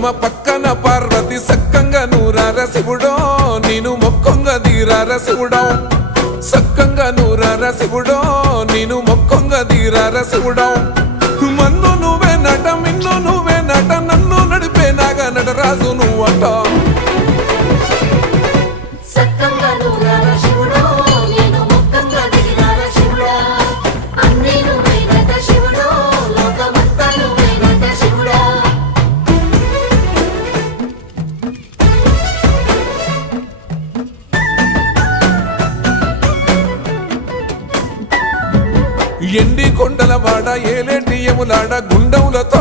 బ్రహ్మ పక్కన పార్వతి సక్కంగా నూరార శివుడో నేను మొక్కంగా దీరార శివుడో సక్కంగా నూరార శివుడో నేను మొక్కంగా దీరార శివుడో మన్ను నువ్వే నట మిన్ను నువ్వే నట నన్ను నడిపే నాగా నటరాజు నువ్వట ఎండి కొండల వాడ ఏలేటి యములాడ గుండములతో